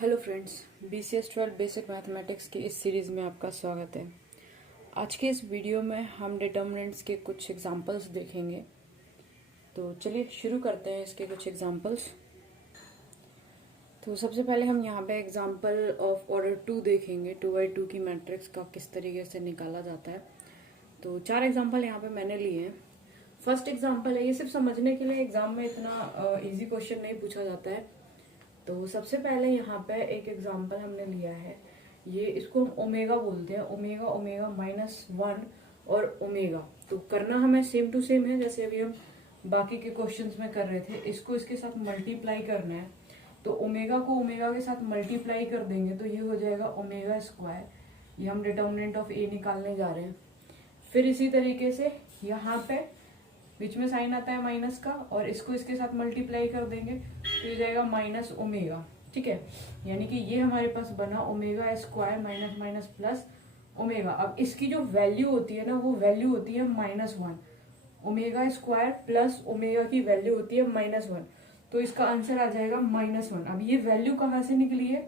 Hello friends, BCS 12 basic mathematics की इस series में आपका स्वागत है। आज के इस वीडियो में हम डिटर्मिनेंट्स के कुछ एग्जांपल्स देखेंगे। तो चलिए शुरू करते हैं इसके कुछ एग्जांपल्स। तो सबसे पहले हम यहाँ पे एग्जांपल ऑफ ऑर्डर 2 देखेंगे। 2x2 की मैट्रिक्स का किस तरीके से निकाला जाता है। तो 4 एग्जाम्पल यहाँ पे मैंने लिए हैं। फर्स्ट एग्जाम्पल है, ये सिर्फ समझने के लिए, एग्जाम में इतना इजी क्वेश्चन नहीं पूछा जाता है। तो सबसे पहले यहाँ पे एक एग्जाम्पल हमने लिया है, ये इसको हम ओमेगा बोलते हैं। ओमेगा ओमेगा -1 और ओमेगा। तो करना हमें सेम टू सेम है, जैसे अभी हम बाकी के क्वेश्चंस में कर रहे थे। इसको इसके साथ मल्टीप्लाई करना है, तो ओमेगा को ओमेगा के साथ मल्टीप्लाई कर देंगे तो ये हो जाएगा ओमेगा स्क्वायर। ये हम डिटर्मिनेंट ऑफ ए निकालने जा रहे हैं। फिर इसी तरीके से यहाँ पे बीच में साइन आता है माइनस का, और इसको इसके साथ मल्टीप्लाई कर देंगे तो ये जाएगा माइनस ओमेगा। ठीक है, यानी कि ये हमारे पास बना omega square minus minus plus omega. अब इसकी जो वैल्यू होती है ना, वो वैल्यू होती है -1। ओमेगा स्क्वायर प्लस ओमेगा की वैल्यू होती है -1, तो इसका आंसर आ जाएगा -1। अब ये वैल्यू कहाँ से निकली है?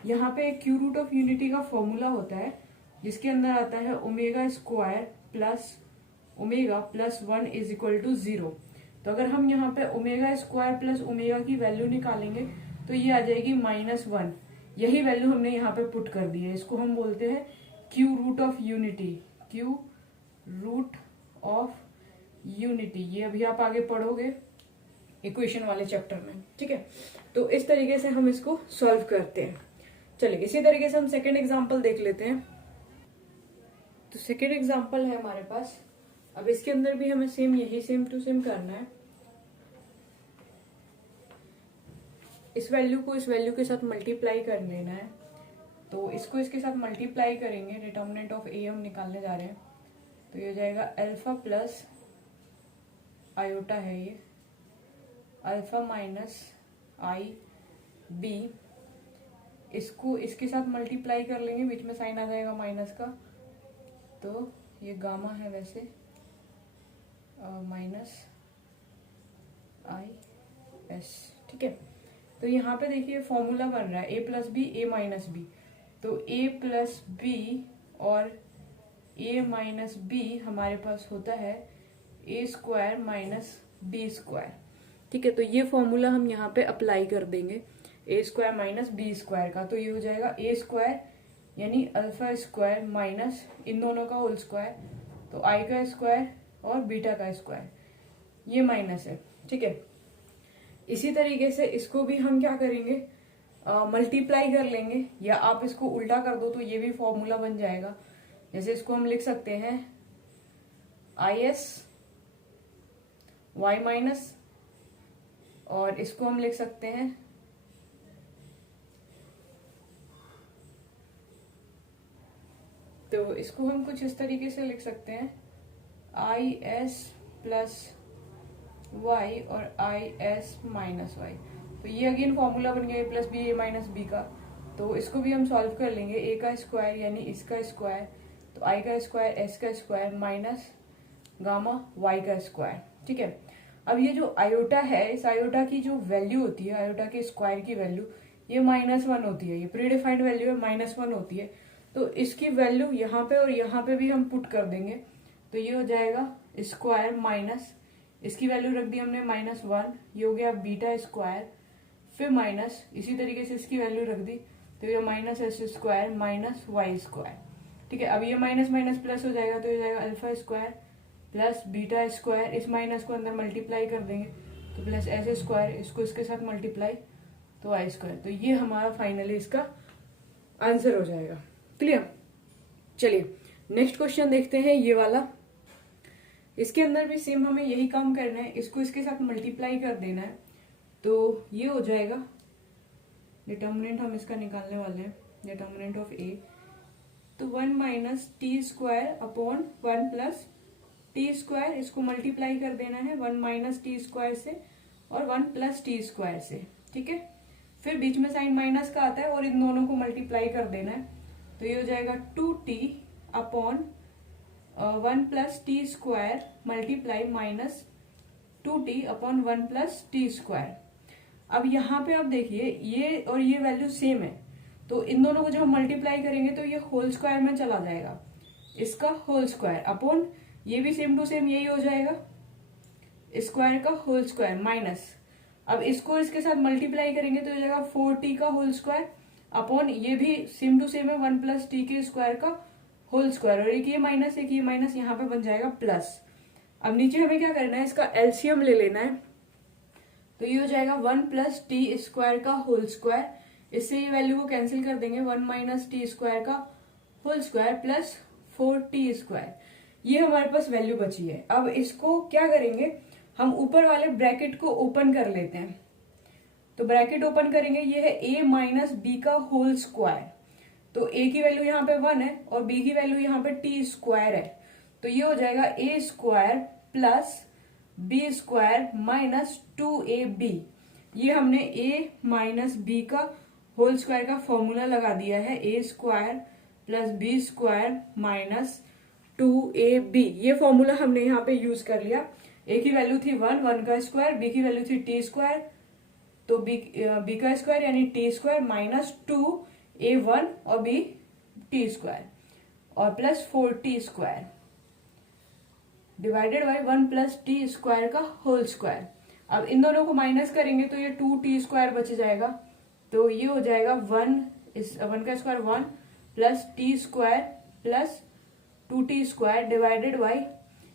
यहाँ पे एक क्यू रूट ऑफ यूनिटी का फॉर्मूला होता है, जिसके अंदर आता है omega square plus omega plus 1 is equal to 0। तो अगर हम यहाँ पे ओमेगा स्क्वायर प्लस ओमेगा की वैल्यू निकालेंगे तो ये आ जाएगी -1। यही वैल्यू हमने यहाँ पे पुट कर दी है। इसको हम बोलते हैं cube root of unity. Cube root of unity, ये अभी आप आगे पढ़ोगे इक्वेशन वाले चैप्टर में। ठीक है, तो इस तरीके से हम इसको सॉल्व करते हैं। चलिए इसी तरीके से हम सेकेंड एग्जाम्पल देख लेते हैं। तो सेकेंड एग्जाम्पल है हमारे पास। अब इसके अंदर भी हमें सेम टू सेम करना है। इस वैल्यू को इस वैल्यू के साथ मल्टीप्लाई कर लेना है। तो इसको इसके साथ मल्टीप्लाई करेंगे, डिटर्मिनेंट ऑफ ए हम निकालने जा रहे हैं। तो ये हो जाएगा अल्फा प्लस आयोटा है, ये अल्फा माइनस आई बी। इसको इसके साथ मल्टीप्लाई कर लेंगे, बीच में साइन आ जाएगा माइनस का, तो ये गामा है वैसे, माइनस आई एस। ठीक है, तो यहाँ पे देखिए फॉर्मूला बन रहा है ए प्लस बी ए माइनस बी। तो ए प्लस बी और ए माइनस बी हमारे पास होता है ए स्क्वायर माइनस बी स्क्वायर। ठीक है, तो ये फॉर्मूला हम यहाँ पे अप्लाई कर देंगे ए स्क्वायर माइनस बी स्क्वायर का। तो ये हो जाएगा ए स्क्वायर यानी अल्फा स्क्वायर माइनस इन दोनों का होल स्क्वायर, तो आई का स्क्वायर और बीटा का स्क्वायर, ये माइनस है। ठीक है, इसी तरीके से इसको भी हम क्या करेंगे, मल्टीप्लाई कर लेंगे, या आप इसको उल्टा कर दो तो ये भी फॉर्मूला बन जाएगा। जैसे इसको हम लिख सकते हैं आई एस वाई माइनस, और इसको हम लिख सकते हैं तो इसको हम कुछ इस तरीके से लिख सकते हैं आई एस प्लस वाई और आई एस माइनस वाई। तो ये अगेन फॉर्मूला बन गया ए प्लस बी ए माइनस बी का। तो इसको भी हम सॉल्व कर लेंगे, ए का स्क्वायर यानी इसका स्क्वायर, तो आई का स्क्वायर एस का स्क्वायर माइनस गामा वाई का स्क्वायर। ठीक है, अब ये जो आयोटा है, इस आयोटा की जो वैल्यू होती है, आयोटा के स्क्वायर की वैल्यू, ये -1 होती है। ये प्रीडिफाइंड वैल्यू है, -1 होती है। तो इसकी वैल्यू यहाँ पे और यहाँ पे भी हम पुट कर देंगे, तो ये हो जाएगा स्क्वायर माइनस, इसकी वैल्यू रख दी हमने -1, ये हो गया बीटा स्क्वायर, फिर माइनस, इसी तरीके से इसकी वैल्यू रख दी, तो ये minus s square minus y square. ठीक है, अब ये माइनस माइनस प्लस हो जाएगा, तो ये जाएगा alpha square plus beta square, इस माइनस को अंदर मल्टीप्लाई कर देंगे तो प्लस एस स्क्वायर, इसको इसके साथ मल्टीप्लाई तो वाई स्क्वायर। तो ये हमारा फाइनली इसका आंसर हो जाएगा। क्लियर? चलिए नेक्स्ट क्वेश्चन देखते हैं, ये वाला। इसके अंदर भी सेम हमें यही काम करना है, इसको इसके साथ मल्टीप्लाई कर देना है, तो ये हो जाएगा डिटर्मिनेंट हम इसका निकालने वाले हैं, डिटर्मिनेंट ऑफ ए। तो 1 minus t square upon 1 plus t square, इसको मल्टीप्लाई कर देना है 1 माइनस टी स्क्वायर से और 1 प्लस टी स्क्वायर से। ठीक है, फिर बीच में साइन माइनस का आता है और इन दोनों को मल्टीप्लाई कर देना है, तो ये हो जाएगा 2t upon 1 plus t square multiply minus 2t upon 1 plus t square. अब यहाँ पे आप देखिए ये और ये वैल्यू सेम है, तो इन दोनों को जब हम मल्टीप्लाई करेंगे तो ये होल स्क्वायर में चला जाएगा, इसका होल स्क्वायर अपॉन ये भी सेम टू सेम यही हो जाएगा, स्क्वायर का होल स्क्वायर माइनस, अब इसको इसके साथ मल्टीप्लाई करेंगे तो हो जाएगा 4t का होल स्क्वायर अपॉन ये भी सेम टू सेम है 1 प्लस टी के स्क्वायर का होल स्क्वायर, और एक ये माइनस यहाँ पे बन जाएगा प्लस। अब नीचे हमें क्या करना है, इसका एलसीएम ले लेना है, तो ये हो जाएगा 1 प्लस टी स्क्वायर का होल स्क्वायर, इससे ये वैल्यू को कैंसिल कर देंगे, 1 माइनस टी स्क्वायर का whole square plus 4t square, ये हमारे पास वैल्यू बची है। अब इसको क्या करेंगे, हम ऊपर वाले ब्रैकेट को ओपन कर लेते हैं, तो ब्रैकेट ओपन करेंगे, ये है a माइनस बी का होल स्क्वायर, तो a की वैल्यू यहाँ पे 1 है और b की वैल्यू यहाँ पे t स्क्वायर है, तो ये हो जाएगा a square plus b square minus 2ab, ये हमने a माइनस बी का होल स्क्वायर का फॉर्मूला लगा दिया है, a square plus b square minus 2ab, ये फॉर्मूला हमने यहाँ पे यूज कर लिया। a की वैल्यू थी 1 का स्क्वायर, b की वैल्यू थी t स्क्वायर, तो b का स्क्वायर यानी t स्क्वायर माइनस 2a1 और b t स्क्वायर और plus 4t square divided by 1 plus t square का होल स्क्वायर। अब इन दोनों को माइनस करेंगे तो ये 2t स्क्वायर बच जाएगा, तो ये हो जाएगा 1 का square 1 plus t square plus 2t square divided by,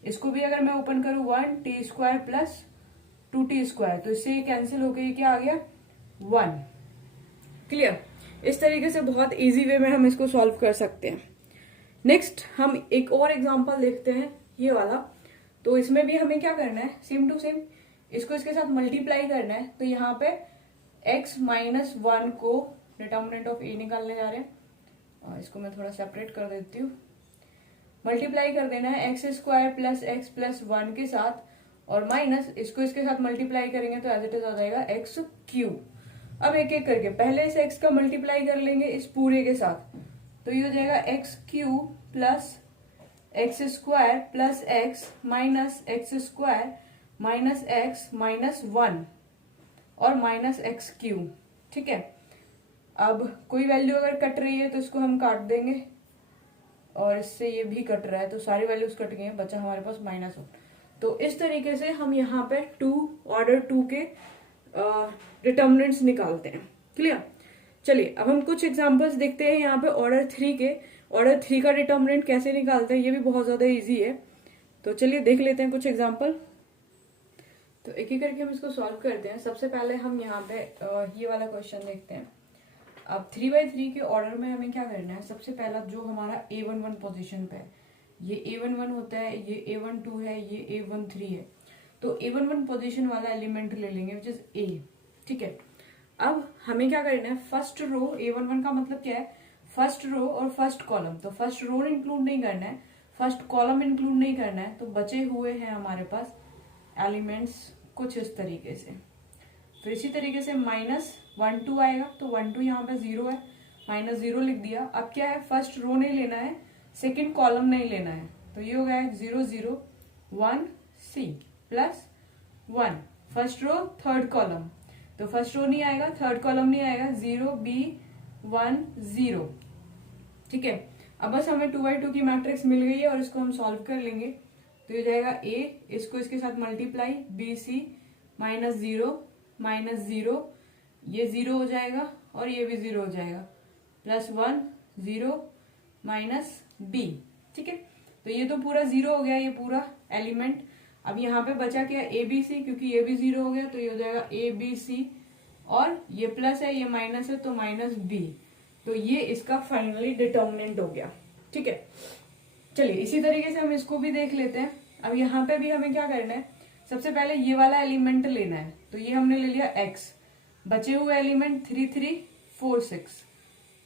इसको भी अगर मैं ओपन करूं 1t square plus 2t square, तो इससे ये कैंसिल होकर ये क्या आ गया 1। क्लियर, इस तरीके से बहुत इजी वे में हम इसको सॉल्व कर सकते हैं। नेक्स्ट हम एक और एग्जांपल देखते हैं, ये वाला, तो इसमें भी हमें क्या करना है, सेम टू सेम इसको इसके साथ मल्टीप्लाई करना है, तो यहाँ पे x माइनस 1 को डिटर्मिनेंट ऑफ a निकालने जा रहे हैं, और इसको मैं थोड़ा सेपरेट कर देती हूँ, मल्टीप्लाई कर देना है x square plus x plus 1 के साथ, और माइनस इसको इसके साथ मल्टीप्लाई करेंगे तो एज इट इज आ जाएगा एक्स क्यूब। अब एक एक करके पहले इस एक्स का मल्टीप्लाई कर लेंगे इस पूरे के साथ, तो ये हो जाएगा x cube plus x square plus x minus x square minus x minus 1 और माइनस एक्स क्यूब। ठीक है, अब कोई वैल्यू अगर कट रही है तो इसको हम काट देंगे, और इससे ये भी कट रहा है तो सारी वैल्यूज कट गई हैं, बचा हमारे पास माइनस 1। तो इस तरीके से हम यहाँ पे ऑर्डर 2 के डिटर्मिनेंट्स निकालते हैं। क्लियर, चलिए अब हम कुछ एग्जांपल्स देखते हैं यहाँ पे ऑर्डर 3 के। ऑर्डर 3 का डिटर्मिनेंट कैसे निकालते हैं, ये भी बहुत ज्यादा इजी है, तो चलिए देख लेते हैं कुछ एग्जांपल। तो एक एक करके हम इसको सॉल्व करते हैं। सबसे पहले हम यहाँ पे ये वाला क्वेश्चन देखते हैं। अब 3/3 के ऑर्डर में हमें क्या करना है, सबसे पहला जो हमारा A11 पोजीशन पे है, ये A11 होता है, ये A12 है, ये A13 है, तो A11 पोजीशन वाला एलिमेंट ले लेंगे विच इज A। ठीक है, अब हमें क्या करना है, फर्स्ट रो, A11 का मतलब क्या है, फर्स्ट रो और फर्स्ट कॉलम, तो फर्स्ट रो इंक्लूड नहीं करना है, फर्स्ट कॉलम इंक्लूड नहीं करना है, तो बचे हुए हैं हमारे पास एलिमेंट्स कुछ इस तरीके से। फिर इसी तरीके से -1 2 आएगा, तो 1 2 यहाँ पे 0 है, -0 लिख दिया। अब क्या है, फर्स्ट रो नहीं लेना है, सेकंड कॉलम नहीं लेना है, तो ये हो गया 0 0 1 C plus 1, first row third column, तो फर्स्ट रो नहीं आएगा, थर्ड कॉलम नहीं आएगा, 0 B 1 0। ठीक है, अब बस हमें 2/2 की मैट्रिक्स मिल गई है और इसको हम सॉल्व कर लेंगे, तो ये जाएगा A, इसको इसके साथ मल्टीप्लाई BC -0 -0, ये 0 हो जाएगा और ये भी 0 हो जाएगा, प्लस 1 0 माइनस B। ठीक है, तो ये तो पूरा 0 हो गया, ये पूरा एलिमेंट। अब यहाँ पे बचा क्या, ABC, क्योंकि ये भी 0 हो गया, तो ये हो जाएगा ABC, और ये प्लस है ये माइनस है तो माइनस B, तो ये इसका फाइनली डिटर्मिनेंट हो गया। ठीक है, चलिए इसी तरीके से हम इसको भी देख लेते हैं। अब यहाँ पे भी हमें क्या करना है, सबसे पहले ये वाला एलिमेंट लेना है, तो ये हमने ले लिया x, बचे हुए एलिमेंट 3 3 4 6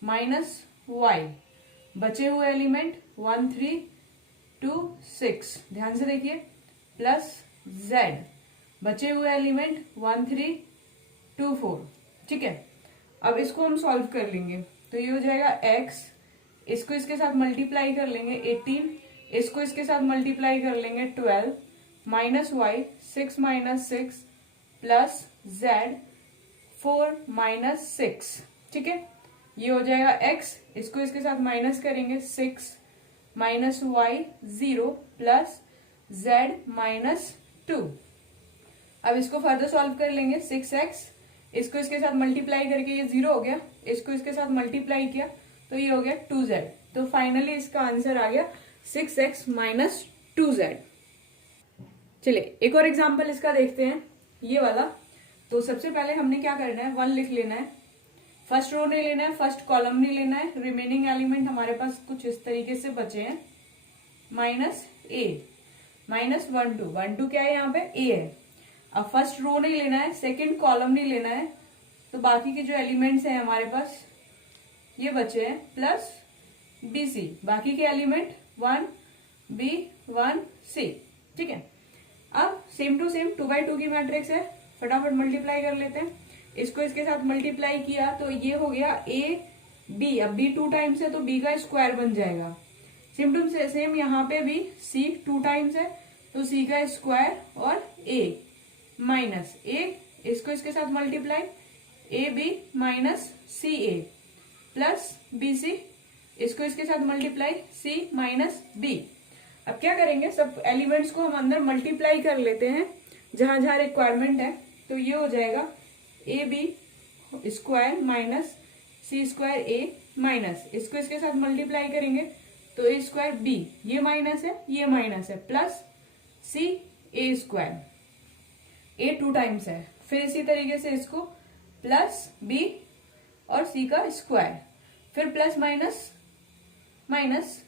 माइनस y, बचे हुए एलिमेंट 1 3 2 6, ध्यान से देखिए, प्लस z, बचे हुए एलिमेंट 1 3 2 4। ठीक है, अब इसको हम सॉल्व कर लेंगे, तो ये हो जाएगा x, इसको इसके साथ मल्टीप्लाई कर लेंगे 18, इसको इसके साथ मल्टीप्लाई कर लेंगे 12, minus y 6 minus 6 plus z 4 minus 6, ठीक है। ये हो जाएगा x, इसको इसके साथ माइनस करेंगे, 6 minus y 0 plus z minus 2। अब इसको फर्दर सॉल्व कर लेंगे, 6x, इसको इसके साथ मल्टीप्लाई करके ये 0 हो गया, इसको इसके साथ मल्टीप्लाई किया तो ये हो गया 2z। तो फाइनली इसका आंसर आ गया 6x माइनस 2z। चलिए एक और एग्जांपल इसका देखते हैं, ये वाला। तो सबसे पहले हमने क्या करना है, 1 लिख लेना है, फर्स्ट रो नहीं लेना है, फर्स्ट कॉलम नहीं लेना है, रिमेनिंग एलिमेंट हमारे पास कुछ इस तरीके से बचे हैं, माइनस a माइनस 1 2, 1 2 क्या है यहाँ पे a है। अब फर्स्ट रो नहीं लेना है, सेकंड कॉलम नहीं लेना है, तो बाकी के जो एलिमेंट्स हैं हमारे पास ये बचे हैं, प्लस बी सी, बाकी के एलिमेंट 1 b 1 c, ठीक है। अब सेम टू सेम 2x2 की मैट्रिक्स है, फटाफट मल्टीप्लाई कर लेते हैं। इसको इसके साथ मल्टीप्लाई किया तो ये हो गया a b, अब b 2 टाइम्स है तो b का स्क्वायर बन जाएगा। सेम टू सेम यहाँ पे भी c 2 टाइम्स है तो c का स्क्वायर, और a माइनस a, इसको इसके साथ multiply, a b minus c a plus B c, इसको इसके साथ मल्टीप्लाई, सी माइनस बी। अब क्या करेंगे, सब एलिमेंट्स को हम अंदर मल्टीप्लाई कर लेते हैं जहां जहां रिक्वायरमेंट है। तो ये हो जाएगा A B square minus C square a minus, इसको इसके साथ मल्टीप्लाई करेंगे तो ए स्क्वायर बी, ये माइनस है ये माइनस है, plus C A square, a 2 times है, फिर इसी तरीके से इसको प्लस बी और सी का स्क्वायर, फिर प्लस माइनस माइनस,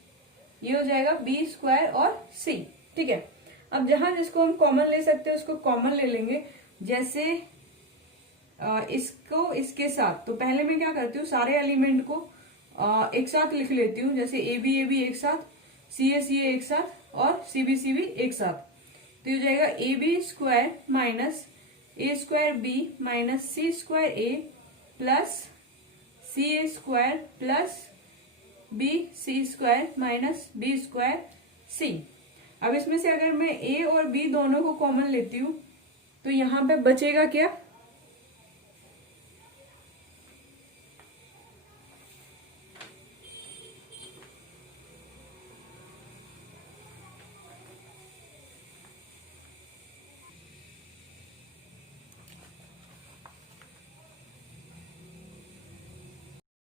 ये हो जाएगा बी स्क्वायर और सी, ठीक है। अब जहां जिसको हम कॉमन ले सकते हैं उसको कॉमन ले लेंगे, जैसे इसको इसके साथ। तो पहले मैं क्या करती हूँ, सारे एलिमेंट को एक साथ लिख लेती हूँ, जैसे ए बी एक साथ, सी ए एक साथ, और सी बी एक साथ। तो ये हो जाएगा A B square minus A square B minus C square A plus C A square plus B C square minus B square C. अब इसमें से अगर मैं ए और बी दोनों को कॉमन लेती हूँ तो यहाँ पे बचेगा क्या,